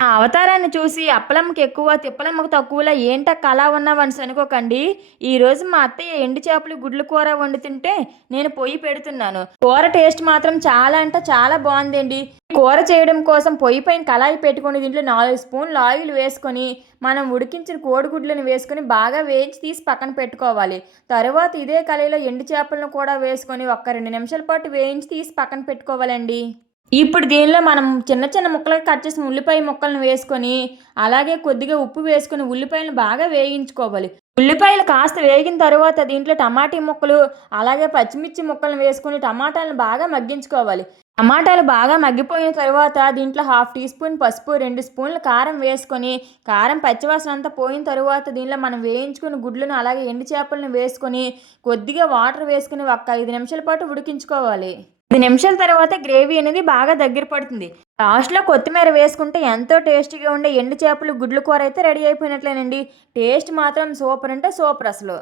ఆ అవతారాన్ని చూసి అప్పలమ్మకి ఎక్కువ, తిప్పలమ్మకి తక్కువలా ఏంటక్క అలా ఉన్నావనేసి అనుకోకండి. ఈరోజు మా అత్తయ్య ఎండు చేపలు, గుడ్ల కూర వండుతుంటే నేను పొయ్యి పెడుతున్నాను. కూర టేస్ట్ మాత్రం చాలా అంటే చాలా బావుందండి. కూర చేయడం కోసం పొయ్యి పైన కళాయి పెట్టుకొని దీంట్లో 4 స్పూన్లు ఆయిల్ వేసుకొని, మనం ఉడికించిన కోడిగుడ్లను వేసుకొని బాగా వేయించి తీసి పక్కన పెట్టుకోవాలి. తరువాత ఇదే కళాయిలో ఎండు చేపలను కూడా వేసుకొని ఒక్క 2 నిమిషాల పాటు వేయించి తీసి పక్కన పెట్టుకోవాలండి. ఇప్పుడు దీనిలో మనం చిన్న చిన్న ముక్కలుగా కట్ చేసిన ఉల్లిపాయ ముక్కలను వేసుకొని, అలాగే కొద్దిగా ఉప్పు వేసుకొని ఉల్లిపాయలను బాగా వేయించుకోవాలి. ఉల్లిపాయలు కాస్త వేగిన తరువాత దీంట్లో టమాటీ ముక్కలు, అలాగే పచ్చిమిర్చి ముక్కలను వేసుకొని టమాటాలను బాగా మగ్గించుకోవాలి. టమాటాలు బాగా మగ్గిపోయిన తరువాత దీంట్లో 1/2 టీ స్పూన్ పసుపు, 2 స్పూన్లు కారం వేసుకొని, కారం పచ్చివాసన అంతా పోయిన తరువాత దీనిలో మనం వేయించుకున్న గుడ్లను అలాగే ఎండు చేపలను వేసుకొని, కొద్దిగా వాటర్ వేసుకొని ఒక 5 నిమిషాల పాటు ఉడికించుకోవాలి. 5 నిమిషాల తర్వాత గ్రేవీ అనేది బాగా దగ్గర పడుతుంది. లాస్ట్‌లో కొత్తిమీర వేసుకుంటే ఎంతో టేస్టీగా ఉండే ఎండు చేపలు, గుడ్ల కూర అయితే రెడీ అయిపోయినట్లేనండి. టేస్ట్ మాత్రం సూపర్ అంటే సూపర్ అసలు.